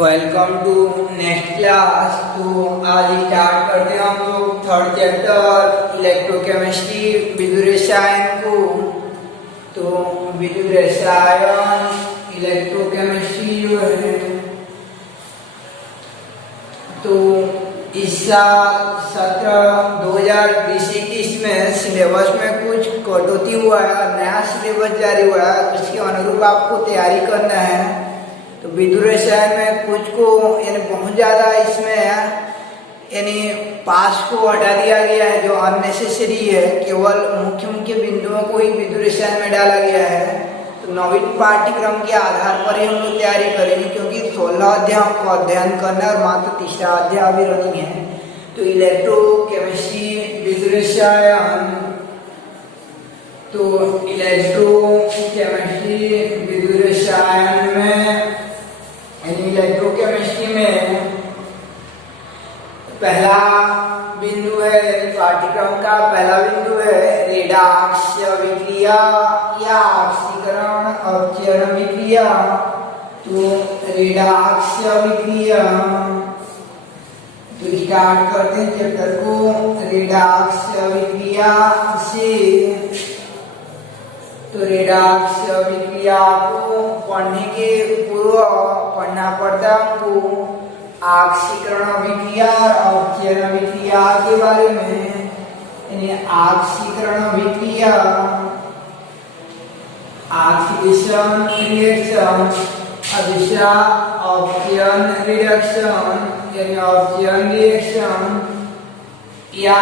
Welcome to next class. तो आज start करते हैं हम लोग थर्ड चैप्टर इलेक्ट्रोकेमिस्ट्री विद्युत रसायन को। तो विद्युत रसायन इलेक्ट्रोकेमिस्ट्री जो है तो इस साल सत्र 2020-21 में सिलेबस में कुछ कटौती हुआ है, नया सिलेबस जारी हुआ है, उसके अनुरूप आपको तैयारी करना है। तो विद्युत रसायन में कुछ को यानी बहुत ज़्यादा इसमें यानी पास को हटा दिया गया है जो अननेसेसरी है, केवल मुख्य मुख्य बिंदुओं को ही विद्युत रसायन में डाला गया है। तो नवीन पाठ्यक्रम के आधार पर ही हम लोग तैयारी करेंगे, क्योंकि 16 अध्यायों को अध्ययन करना है और मात्र तीसरा अध्याय अभी रनिंग है। तो इलेक्ट्रोकेमिस्ट्री विद्युत रसायन, तो इलेक्ट्रोकेमिस्ट्री विद्युत रसायन में इलेक्ट्रोकेमिस्ट्री में पहला बिंदु है, पाठ्यक्रम का पहला बिंदु है रेडॉक्स अभिक्रिया या ऑक्सीकरण अपचरण अभिक्रिया। तो रेडॉक्स अभिक्रिया, तो स्टार्ट करते हैं चैप्टर को रेडॉक्स अभिक्रिया से। तो रेडॉक्स अभिक्रिया को पढ़ने के पूर्व पढ़ना पड़ता है हमको ऑक्सीकरण अभिक्रिया और अपचरण अभिक्रिया के बारे में। यानी ऑक्सीकरण अभिक्रिया ऑक्सीडेशन रिएक्शन, दूसरा अपचरण रिडक्शन यानी अपचरण रिएक्शन या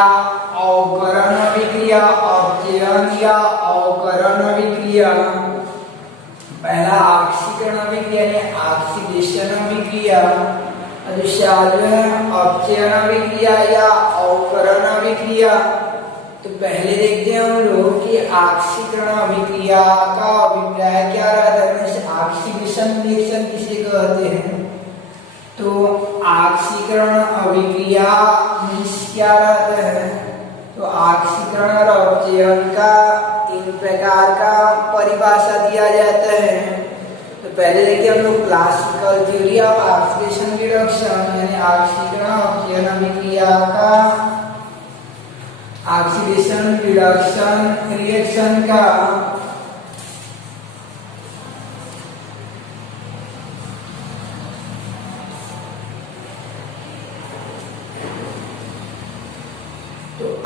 अवकरण अभिक्रिया, अपचरण या अवकरण अभिक्रिया। पहला ऑक्सीकरण अभिक्रिया यानी ऑक्सीडेशन अभिक्रिया, दूसरा जो है अपचरण अभिक्रिया या अवकरण अभिक्रिया। तो पहले देखते हैं हम लोग कि ऑक्सीकरण अभिक्रिया का अभिप्राय क्या रहता है, ऑक्सीडेशन रिएक्शन किसे कहते हैं। तो ऑक्सीकरण अभिक्रिया मीन्स क्या रहता है, तो ऑक्सीकरण और अपचयन का 3 प्रकार का परिभाषा दिया जाता है। तो पहले देखिए हम लोग classical theory of oxidation reduction यानी ऑक्सीकरण अपचयन अभिक्रिया का ऑक्सीडेशन रिडक्शन रिएक्शन का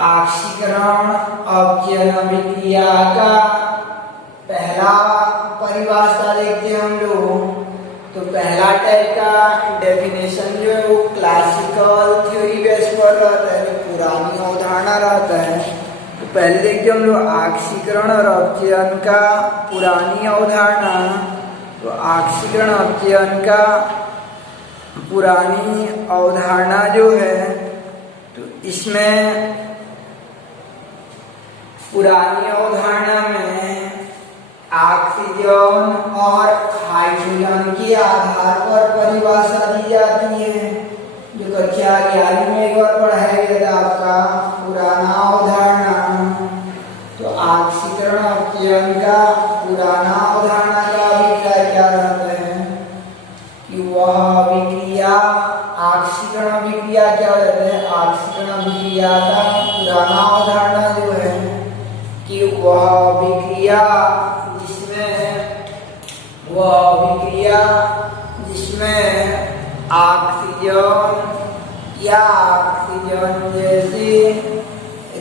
ऑक्सीकरण अपचयन अभिक्रिया का पहला परिभाषा देखते हैं हम लोग। तो पहला टाइप का डेफिनेशन जो है वो क्लासिकल थ्योरी बेस पर रहता है, पुरानी अवधारणा रहता है। तो पहले देखते हैं हम लोग ऑक्सीकरण और अपचयन का पुरानी अवधारणा। तो ऑक्सीकरण अपचयन का पुरानी अवधारणा जो है तो इसमें पुरानी अवधारणा में ऑक्सीजन और हाइड्रोजन के आधार पर परिभाषा दी जाती है, जो कक्षा 11 में एक बार पढ़ाया गया था आपका पुराना अवधारणा। तो ऑक्सीकरण अपचयन का पुराना अवधारणा का अभिप्राय क्या रहता है कि वह अभिक्रिया ऑक्सीकरण अभिक्रिया क्या रहता है, ऑक्सीकरण अभिक्रिया का पुराना अवधारणा जो है कि वह अभिक्रिया जिसमें ऑक्सीजन या ऑक्सीजन जैसे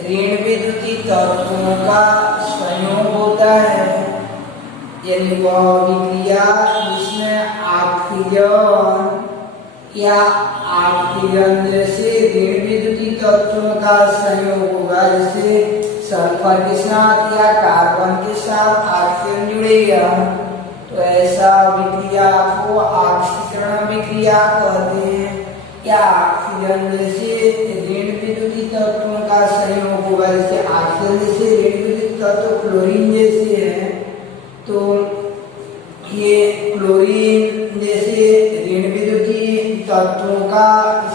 ऋण विद्युतीय तत्वों का संयोग होता है, यानी वह अभिक्रिया जिसमें ऑक्सीजन या ऑक्सीजन जैसे ऋण विद्युतीय तत्वों का संयोग होगा, जैसे सल्फर के साथ या कार्बन के साथ ऑक्सीजन जुड़ेगा। तो ऐसा अभिक्रिया को ऑक्सीकरण अभिक्रिया कहते हैं। या ऑक्सीजन जैसे ऋण विद्युतीय तत्वों का संयोग होगा, जैसे ऑक्सीजन जैसे ऋण विद्युतीय तत्व क्लोरीन जैसे है, तो ये क्लोरीन जैसे ऋण विद्युतीय तत्वों का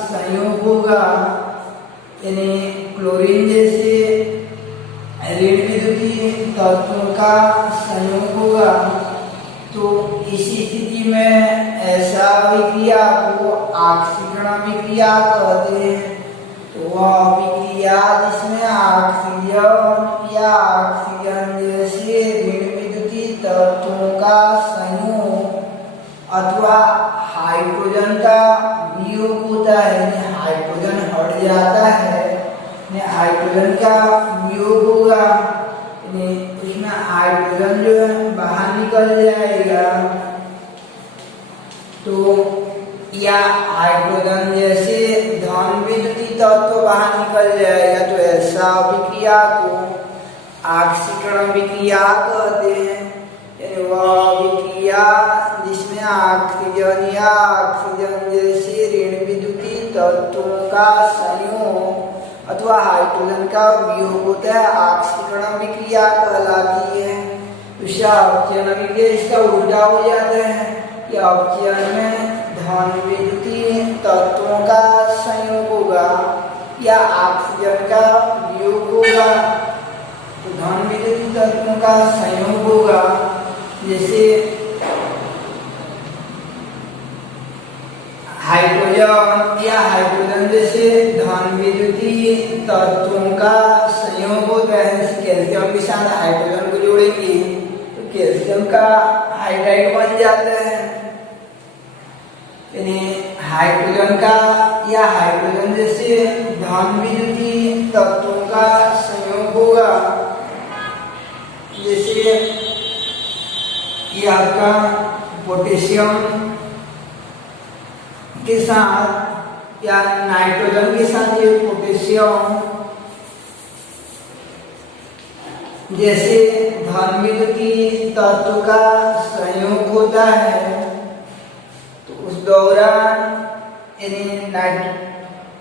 संयोग होगा, यानी क्लोरीन जैसे ऋण विद्युतीय तत्वों का संयोग होगा। तो इसी स्थिति में ऐसा अभिक्रिया को ऑक्सीकरण अभिक्रिया कहते हैं। तो वह अभिक्रिया जिसमें ऑक्सीजन या ऑक्सीजन जैसे ऋण विद्युतीय तत्वों का संयोग अथवा हाइड्रोजन का वियोग होता है, यानी हाइड्रोजन हट जाता है, हाइड्रोजन का वियोग होगा, उसमें हाइड्रोजन जो है बाहर निकल जाएगा। तो या हाइड्रोजन जैसे धन विद्युतीय तत्व बाहर निकल जाएगा, तो ऐसा अभिक्रिया को ऑक्सीकरण अभिक्रिया कहते हैं। वह अभिक्रिया जिसमें ऑक्सीजन या ऑक्सीजन जैसे ऋण विद्युतीय तत्वों का संयोग अथवा हाइड्रोजन का वियोग होता है, ऑक्सीकरण अभिक्रिया कहलाती है। दूसरा अपचयन अभिक्रिया, इसका उल्टा हो जाता है कि अपचयन में धन विद्युतीय तत्वों का संयोग होगा या ऑक्सीजन का वियोग होगा। तो धन विद्युतीय तत्वों का संयोग होगा, जैसे हाइड्रोजन या हाइड्रोजन जैसे धन विद्युतीय तत्वों का संयोग होता है। जैसे कैल्शियम के साथ हाइड्रोजन को जोड़ेंगे तो कैल्शियम का हाइड्राइड बन जाता है। यानी हाइड्रोजन का या हाइड्रोजन जैसे धन विद्युतीय तत्वों का संयोग होगा, जैसे ये आपका पोटेशियम के साथ या नाइट्रोजन के साथ ये पोटेशियम जैसे धन विद्युतीय तत्व का संयोग होता है, तो उस दौरान यानी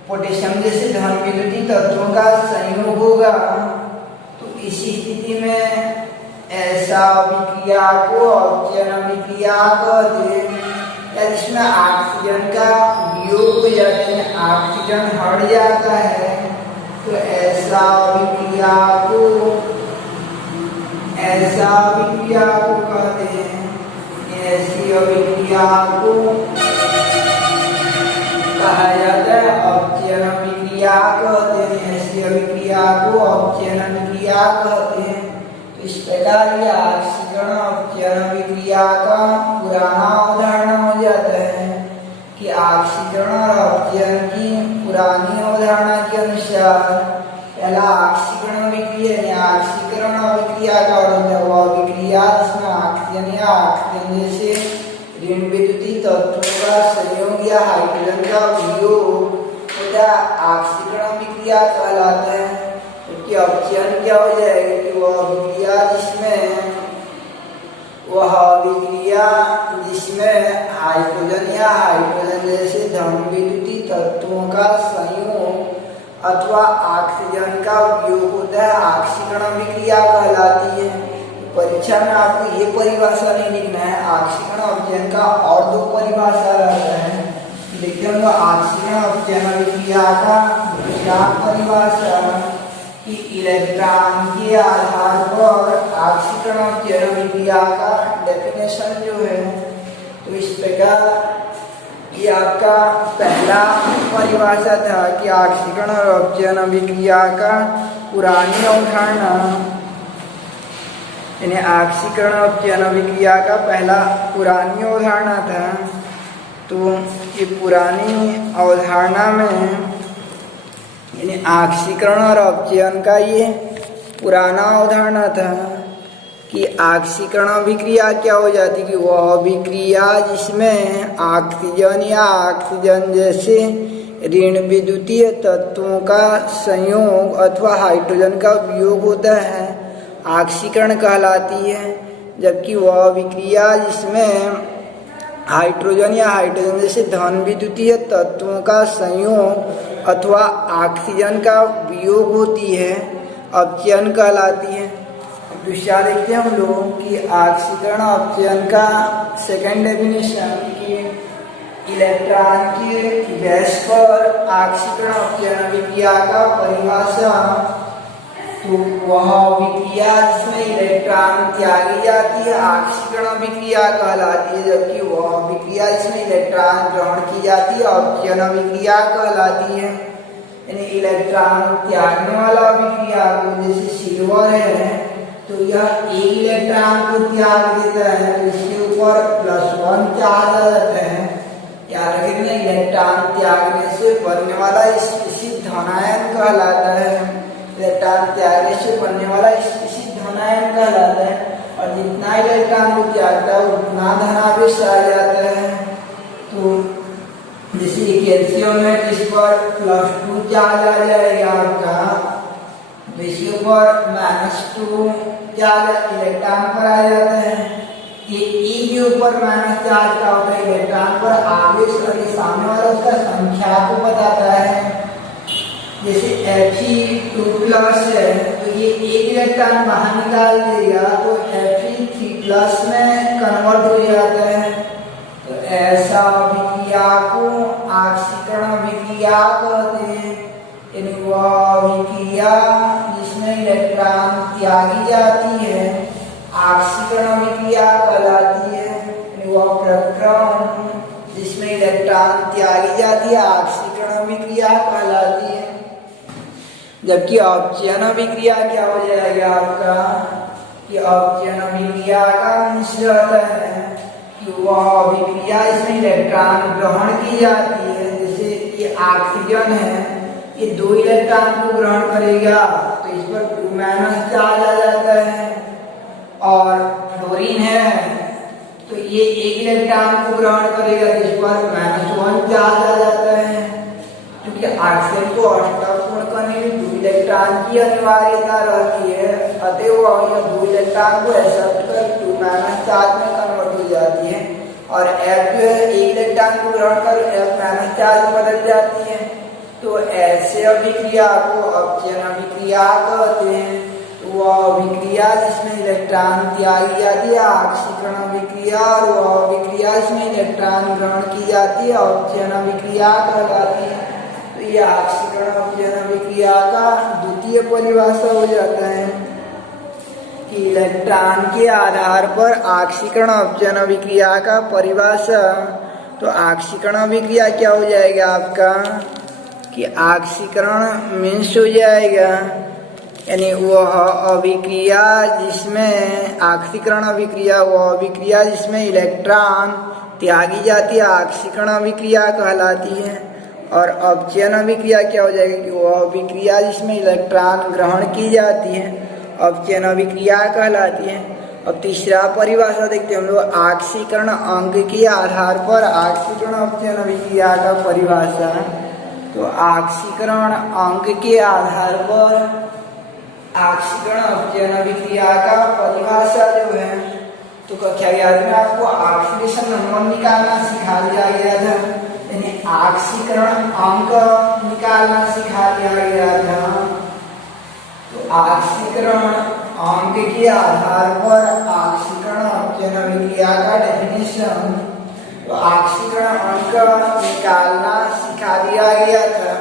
पोटेशियम जैसे धन विद्युतीय तत्वों का संयोग होगा। तो इसी स्थिति में ऐसा अभिक्रिया को अपचयन अभिक्रिया कहते हैं, या जिसमें ऑक्सीजन का वियोग हो जाता है, ऑक्सीजन हट जाता है। तो ऐसा अभिक्रिया को कहते हैं। ऐसी अभिक्रिया को कहा जाता है अपचयन अभिक्रिया कहते हैं। ऐसी अभिक्रिया को अपचयन अभिक्रिया कहते हैं। इस प्रकार ये ऑक्सीकरण अपचयन अभिक्रिया का पुराना अवधारणा हो जाता है कि ऑक्सीकरण और अपचयन की पुरानी अवधारणा के अनुसार पहला ऑक्सीकरण अभिक्रिया ऑक्सीकरण अभिक्रिया का होता है वह अभिक्रिया जिसमें ऑक्सीजन या ऑक्सीजन जैसे ऋण विद्युतीय तत्वों का संयोग या हाइड्रोजन का वियोग होता है, ऑक्सीकरण अभिक्रिया कहलाता है। क्योंकि अपचयन क्या हो जाएगा कि वह अभिक्रिया जिसमें हाइड्रोजन या हाइड्रोजन जैसे धन विद्युतीय तत्वों का संयोग अथवा ऑक्सीजन का वियोग होता है, ऑक्सीकरण अभिक्रिया कहलाती है। परीक्षा में आपको ये परिभाषा नहीं लिखना है, ऑक्सीकरण अपचयन का और दो परिभाषा रहता है। देखते हैं ऑक्सीकरण अपचयन अभिक्रिया का विज्ञान परिभाषा कि इलेक्ट्रॉन के आधार पर ऑक्सीकरण अपचयन अभिक्रिया का डेफिनेशन जो है, तो इस प्रकार ये आपका पहला परिभाषा था कि ऑक्सीकरण और अपचयन अभिक्रिया का पुरानी अवधारणा, यानी ऑक्सीकरण अपचयन अभिक्रिया का पहला पुरानी अवधारणा था। तो ये पुरानी अवधारणा में यानी ऑक्सीकरण और अपचयन का ये पुराना अवधारणा था कि ऑक्सीकरण अभिक्रिया क्या हो जाती कि वह अभिक्रिया जिसमें ऑक्सीजन या ऑक्सीजन जैसे ऋण विद्युतीय तत्वों का संयोग अथवा हाइड्रोजन का वियोग होता है, ऑक्सीकरण कहलाती है। जबकि वह अभिक्रिया जिसमें हाइड्रोजन या हाइड्रोजन जैसे धन विद्युतीय तत्वों का संयोग अथवा ऑक्सीजन का वियोग होती है, अपचयन कहलाती है। दूसरा देखते हैं हम लोग कि ऑक्सीकरण अपचयन का सेकंड डेफिनेशन कि इलेक्ट्रॉन के गैस पर ऑक्सीकरण अपचयन अभिक्रिया का परिभाषा तो वह अभिक्रिया जिसमें इलेक्ट्रॉन त्यागी जाती है आक्सीकरण अभिक्रिया कहलाती है, जबकि वह अभिक्रिया जिसमें इलेक्ट्रॉन ग्रहण की जाती है अपचयन अभिक्रिया कहलाती है। यानी इलेक्ट्रॉन त्यागने वाला अभिक्रिया को, जैसे सिल्वर है तो यह एक इलेक्ट्रॉन को त्याग देता है तो इसके ऊपर +1 चार्ज आ जाता है। याद रखिए इलेक्ट्रॉन त्यागने से बनने वाला स्पेसिफिक धनायन कहलाता है। इलेक्ट्रॉन त्यागने से बनने वाला स्पेसिफिक धनायन कहलाता है और जितना इलेक्ट्रॉन को त्यागता है उतना धनावेश आ जाता है। तो जैसे कैल्शियम है इस पर +2 चार्ज आ जाएगा आपका, तो इसके ऊपर -2 चार्ज इलेक्ट्रॉन पर आ जाता है। ये ई के ऊपर माइनस चार्ज का होता है इलेक्ट्रॉन पर आवेश और सामने वाला उसका संख्या को बताता है। जैसे Fe2+ है तो ये एक इलेक्ट्रॉन बाहर निकाल देगा तो Fe3+ में कन्वर्ट हो जाता है। तो ऐसा अभिक्रिया को आक्सीकरण अभिक्रिया कहते हैं। यानी वह अभिक्रिया जिसमें इलेक्ट्रॉन त्यागी जाती है आक्सीकरण अभिक्रिया कहलाती है। वह प्रक्रम जिसमें इलेक्ट्रॉन त्यागी जाती है आक्सीकरण अभिक्रिया कहलाती है। जबकि अपचयन अभिक्रिया क्या हो जाएगा आपका कि अपचयन अभिक्रिया का अंश रहता है कि वह अभिक्रिया इसमें इलेक्ट्रॉन ग्रहण की जाती है। जैसे ये ऑक्सीजन है, ये 2 इलेक्ट्रॉन को ग्रहण करेगा तो इस पर 2- चार्ज आ जाता है। और फ्लोरीन है तो ये 1 इलेक्ट्रॉन को ग्रहण करेगा तो इस पर -1 चार्ज आ जाता है। क्योंकि ऑक्सीजन को अष्टपूर्ण करने में 2 इलेक्ट्रॉन की अनिवार्यता रहती है, अतएव यह 2 इलेक्ट्रॉन को एक्सेप्ट कर 2- चार्ज में कन्वर्ट हो जाती है और F जो है 1 इलेक्ट्रॉन को ग्रहण कर F- चार्ज में बदल जाती है। तो ऐसे अभिक्रिया को अपचयन अभिक्रिया कहते हैं। तो वह अभिक्रिया जिसमें इलेक्ट्रॉन त्यागी जाती है आक्सीकरण अभिक्रिया और वह अभिक्रिया जिसमें इलेक्ट्रॉन ग्रहण की जाती है अपचयन अभिक्रिया कहलाती है। तो ये आक्सीकरण अपचयन अभिक्रिया का द्वितीय परिभाषा हो जाता है कि इलेक्ट्रॉन के आधार पर आक्सीकरण अपचयन अभिक्रिया का परिभाषा। तो आक्सीकरण अभिक्रिया क्या हो जाएगा आपका कि आक्सीकरण मीन्स हो जाएगा यानी वह अभिक्रिया जिसमें आक्सीकरण अभिक्रिया वह अभिक्रिया जिसमें इलेक्ट्रॉन त्यागी जाती है आक्सीकरण अभिक्रिया कहलाती है। और अपचयन अभिक्रिया क्या हो जाएगी कि वह अभिक्रिया जिसमें इलेक्ट्रॉन ग्रहण की जाती है अपचयन अभिक्रिया कहलाती है। अब तीसरा परिभाषा देखते हैं हम लोग आक्सीकरण अंक के आधार पर आक्सीकरण अपचयन अभिक्रिया का परिभाषा। तो आक्सीकरण अंक के आधार पर आक्सीकरण अपचयन अभिक्रिया का परिभाषा जो है तो कक्षा 11 में आपको ऑक्सीडेशन नंबर निकालना सिखा दिया गया था, यानी आक्सीकरण अंक निकालना सिखा दिया गया था। तो आक्सीकरण अंक के आधार पर आक्सीकरण अपचयन अभिक्रिया का डेफिनेशन तो आक्सीकरण अंक निकालना सिखा दिया गया था।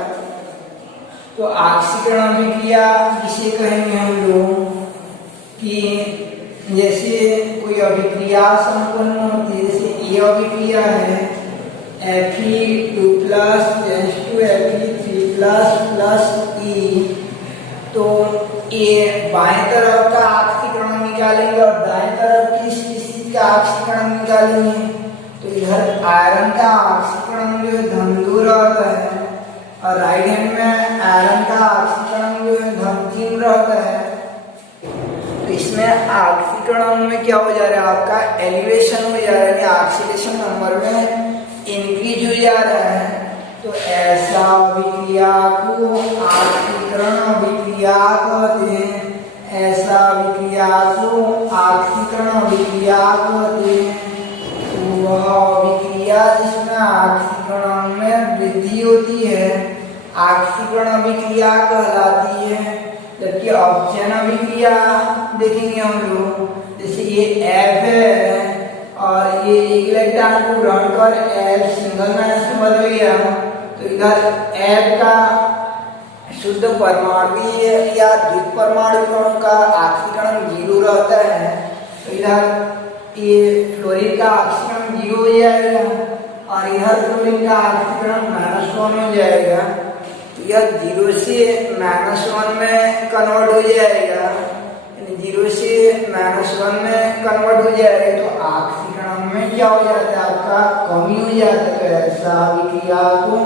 तो आक्सीकरण अभिक्रिया जिसे कहेंगे हम लोग कि जैसे कोई अभिक्रिया संपन्न होती है, जैसे ये अभिक्रिया है Fe2+ → Fe3++E। तो ये बाएं तरफ का आक्सीकरण निकालेंगे और दाएं तरफ की स्पीशीज का आक्सीकरण निकालेंगे। तो इधर आयरन का आक्सीकरण जो है धन 2 रहता है और राइट हैंड में आयरन का ऑक्सीकरण जो है धन 3 रहता है। तो इसमें ऑक्सीकरण में क्या हो जा रहा है आपका एलिवेशन हो जा रहा है, ऑक्सीडेशन नंबर में इंक्रीज हो जा रहा है। तो ऐसा अभिक्रिया को ऑक्सीकरण अभिक्रिया कहते हैं। ऐसा अभिक्रिया को ऑक्सीकरण अभिक्रिया कहते हैं। तो वह अभिक्रिया जिसमें ऑक्सीकरण में वृद्धि होती है ऑक्सीकरण अभिक्रिया कहलाती है। जबकि अपचयन अभिक्रिया देखेंगे हम लोग, जैसे ये F है और ये इलेक्ट्रॉन को ग्रहण कर F सिंगल माइनस में बदल गया तो इधर F का शुद्ध परमाणु या द्वित परमाणु कणों का ऑक्सीकरण 0 रहता है, तो इधर ये फ्लोरीन का ऑक्सीकरण 0 हो जाएगा और इधर फ्लोरीन का ऑक्सीकरण -1 हो जाएगा। तो यह 0 से -1 में कन्वर्ट हो जाएगा, 0 से -1 में कन्वर्ट हो जाएगा। तो ऑक्सीकरण में क्या हो जाता है, आपका कमी हो जाता है। तो ऐसा अभिक्रिया को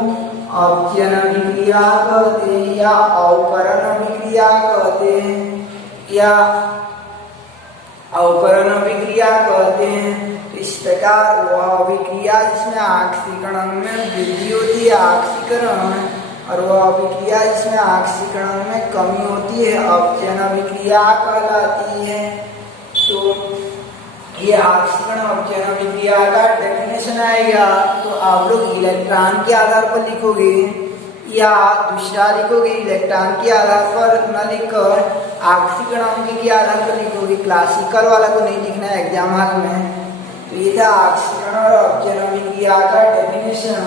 अपचयन अभिक्रिया कहते हैं या अवकरण अभिक्रिया कहते हैं या अवकरण अभिक्रिया कहते हैं। इस प्रकार वह अभिक्रिया जिसमें ऑक्सीकरण में वृद्धि होती है ऑक्सीकरण, और वह अभिक्रिया जिसमें ऑक्सीकरण में कमी होती है अपचयन अभिक्रिया कहलाती है। तो ये ऑक्सीकरण अपचयन अभिक्रिया का डेफिनेशन आएगा, तो आप लोग इलेक्ट्रॉन के आधार पर लिखोगे या दूसरा लिखोगे, इलेक्ट्रॉन के आधार पर न लिखकर ऑक्सीकरण के आधार पर लिखोगे। क्लासिकल वाला को नहीं लिखना है एग्जाम हॉल में। तो ये था ऑक्सीकरण और अपचयन अभिक्रिया का डेफिनेशन।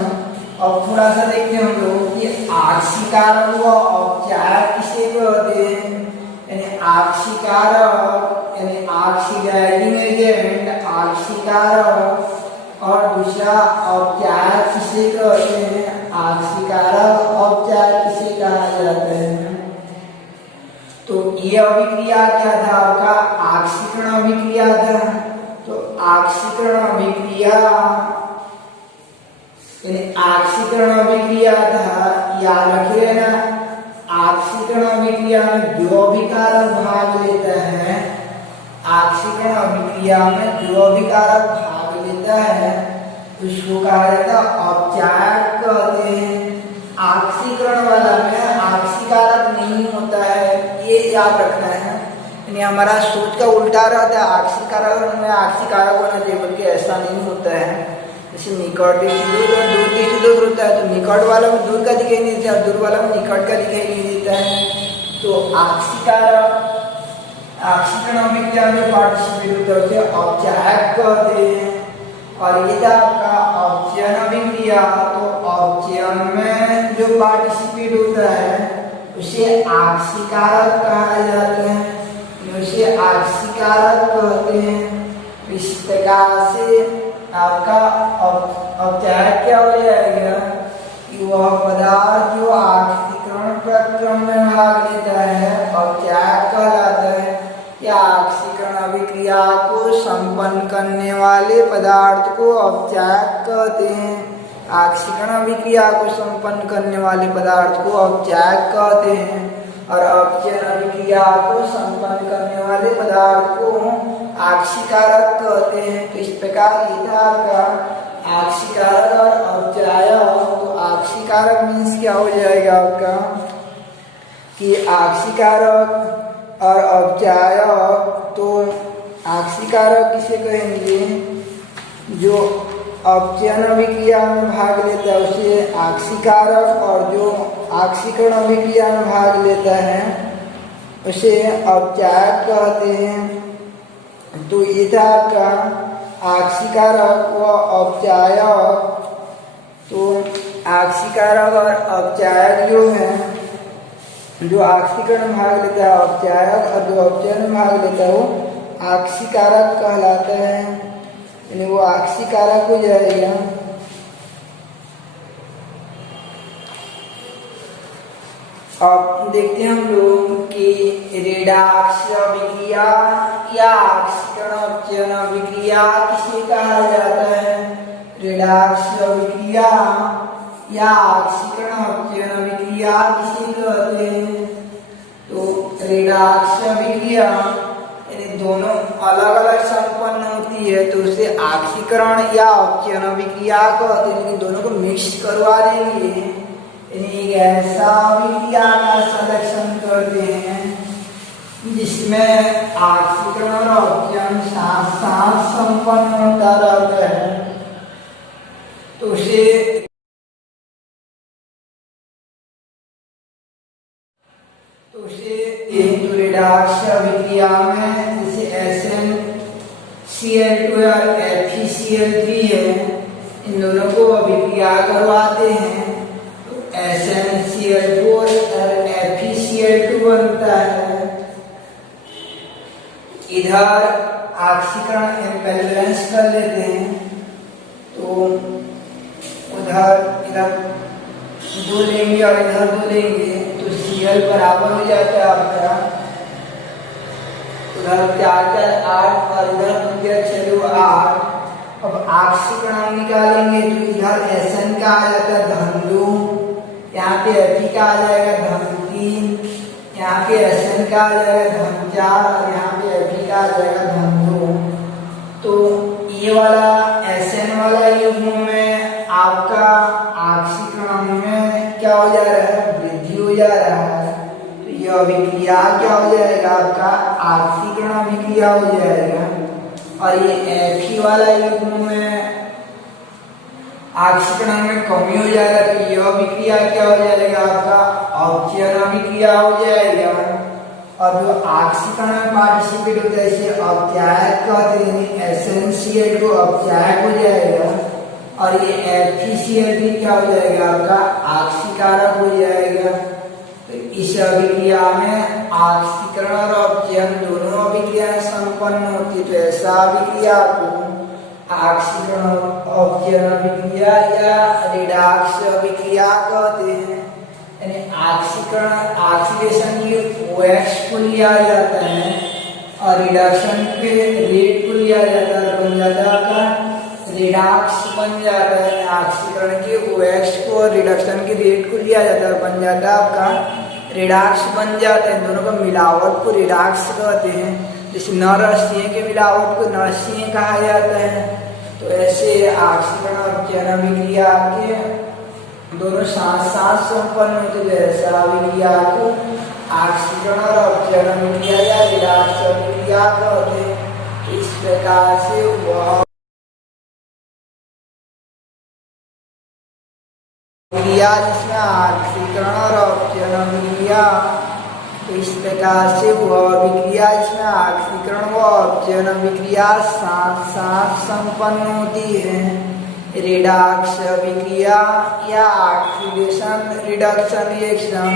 अब थोड़ा सा देखते हैं हम लोग कि ऑक्सीकारक व अपचायक किसे कहते हैं, यानी ऑक्सीकारक यानी ऑक्सीडाइजिंग एजेंट ऑक्सीकारक और दूसरा अपचायक किसे कहते हैं, ऑक्सीकारक अपचायक किसे कहा जाता है। तो ये अभिक्रिया क्या था, आपका ऑक्सीकरण अभिक्रिया था। तो ऑक्सीकरण अभिक्रिया यानी ऑक्सीकरण अभिक्रिया था, याद रखिए ना, ऑक्सीकरण अभिक्रिया में जो अभिकारक भाग लेता है, ऑक्सीकरण अभिक्रिया में जो अभिकारक भाग लेता है उसको कहा जाता है अपचायक कहते हैं। ऑक्सीकरण वाला में ऑक्सीकारक नहीं होता है, ये याद रखना है। यानी हमारा सोच का उल्टा रहता है, ऑक्सीकारक में ऑक्सीकारक होना चाहिए, बल्कि ऐसा नहीं होता है। जैसे निकट दूर के दूर होता है, तो निकट वाला में दूर का दिखाई नहीं देता, दूर वाला में निकट का दिखाई नहीं देता है। तो ऑक्सीकारक ऑक्सीकरण अभिक्रिया में पार्टिसिपेट होता है उसे अपचायक कहते हैं। और ये था आपका अपचयन अभिक्रिया। तो अपचयन में जो पार्टिसिपेट होता है उसे ऑक्सीकारक कहा जाता है, उसे ऑक्सीकारक कहते हैं। इस प्रकार से आपका अपचायक क्या हो जाएगा कि वह पदार्थ जो ऑक्सीकरण प्रक्रम में भाग लेता है अपचायक कहलाता है, या ऑक्सीकरण अभिक्रिया को संपन्न करने वाले पदार्थ को अपचायक कहते हैं। ऑक्सीकरण अभिक्रिया को संपन्न करने वाले पदार्थ को अपचायक कहते हैं और अपचयन अभिक्रिया को संपन्न करने वाले पदार्थ को ऑक्सीकारक कहते हैं। तो इस प्रकार ये था आपका ऑक्सीकारक और अपचायक। तो ऑक्सीकारक मीन्स क्या हो जाएगा आपका कि ऑक्सीकारक और अपचायक। तो ऑक्सीकारक किसे कहेंगे, जो अपचयन अभिक्रिया में भाग लेता है उसे ऑक्सीकारक, और जो ऑक्सीकरण अभिक्रिया में भाग लेता है उसे अपचायक कहते हैं। तो ये था आपका ऑक्सीकारक व अपचायक। तो ऑक्सीकारक और अपचायक जो है, जो ऑक्सीकरण भाग लेता है अपचायक, और जो अपचयन भाग लेता है वो ऑक्सीकारक कहलाता है, यानी वो ऑक्सीकारक हो जाएगा। अब देखते हैं हम लोग कि रेडॉक्स अभिक्रिया या ऑक्सीकरण अपचयन अभिक्रिया किसे कहा जाता है। रेडॉक्स अभिक्रिया या ऑक्सीकरण अपचयन अभिक्रिया किसे कहते हैं। तो रेडॉक्स अभिक्रिया यानी दोनों अलग अलग संपन्न होती है, तो उसे ऑक्सीकरण या अपचयन अभिक्रिया कहते हैं, लेकिन दोनों को मिक्स करवा देंगे, यानी ऐसा अभिक्रिया का सलेक्शन करते हैं जिसमें ऑक्सीकरण और अपचयन साथ साथ संपन्न होता रहता है। तो उसे रेडॉक्स अभिक्रिया में जैसे SnCl2 और FeCl3 है, इन दोनों को अभिक्रिया करवाते हैं। तो SnCl4 और Cl2 बनता है। इधर ऑक्सीकरण बैलेंस कर लेते हैं, तो उधर इधर 2 लेंगे और इधर 2 लेंगे, तो Cl बराबर हो जाता है आपका, उधर 4 8 और इधर बन गया चलो 8। अब ऑक्सीकरण निकालेंगे तो इधर Sn का आ जाता है (2), यहाँ पे Fe का आ जाएगा (3), यहाँ पे Sn का आ जाएगा (4) और यहाँ पे Fe का आ जाएगा (2). तो ये वाला Sn वाला युग्म में आपका ऑक्सीकरण में क्या हो जा रहा है, वृद्धि हो जा रहा है। तो ये अभिक्रिया क्या हो जाएगा, आपका ऑक्सीकरण अभिक्रिया हो जाएगा। और ये Fe वाला युग्म में ऑक्सीकरण में कमी हो जाएगा, तो यह अभिक्रिया क्या हो जाएगा, आपका अपचयन अभिक्रिया हो जाएगा। और जो ऑक्सीकरण में पार्टिसिपेट होता है इसे अपचायक कहते हैं, SnCl को अपचायक हो जाएगा। और ये FeCl भी क्या हो जाएगा, आपका ऑक्सीकारक हो जाएगा। तो इस अभिक्रिया में ऑक्सीकरण और अपचयन दोनों अभिक्रियाएं संपन्न होती है। तो ऐसा अभिक्रिया को ऑक्सीकरण अपचयन अभिक्रिया या रिडॉक्स अभिक्रिया कहते हैं। यानी ऑक्सीकरण ऑक्सीडेशन की OH को लिया जाता है और रिडक्शन के रेट को लिया जाता है, बन जाता है आपका रिडॉक्स बन जाता है। ऑक्सीकरण के OH को और रिडक्शन के रेट को लिया जाता है, बन जाता है आपका रिडॉक्स बन जाता है। दोनों का मिलावट को रिडॉक्स कहते हैं। जैसे नरसीय के मिलावट को नरसीय कहा जाता है। तो ऐसे ऑक्सीकरण और अपचयन अभिक्रिया के दोनों साथ साथ संपन्न होते हैं। ऐसा अभिक्रिया को ऑक्सीकरण और अपचयन अभिक्रिया या रिडॉक्स अभिक्रिया कहते हैं। इस प्रकार से वह क्रिया जिसमें ऑक्सीकरण और अपचयन अभिक्रिया, इस प्रकार से वह अभिक्रिया जिसमें ऑक्सीकरण व अपचयन अभिक्रिया साथ साथ संपन्न होती है। रिडॉक्स अभिक्रिया या ऑक्सीडेशन रिडक्शन रिएक्शन